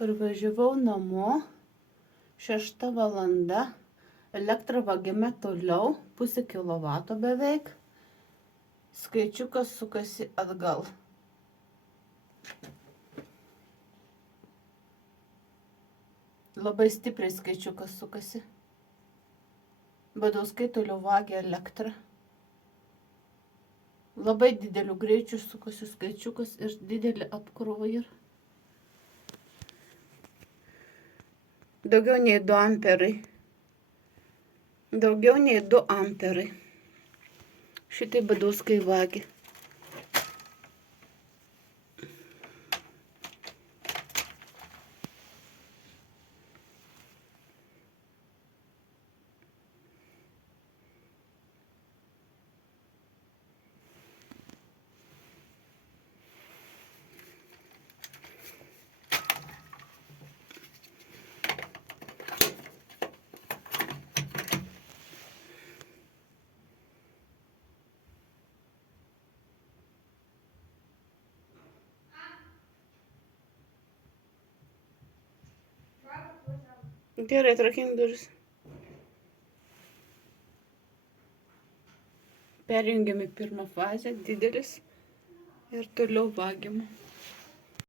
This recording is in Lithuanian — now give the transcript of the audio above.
Parvažiavau namo, 6 valanda, elektrą vagiame toliau, 0,5 kilovato beveik, skaičiukas sukasi atgal. Labai stipriai skaičiukas sukasi. Badauskai toliau vagia elektrą. Labai dideliu greičiu sukasi skaičiukas ir didelį apkrovą ir daugiau nei 2 amperai. Daugiau nei 2 amperai. Šitai Badauskai vagia. Gerai, atrakink duris. Perjungiam į pirmą fazę, didelis, ir toliau vagiam.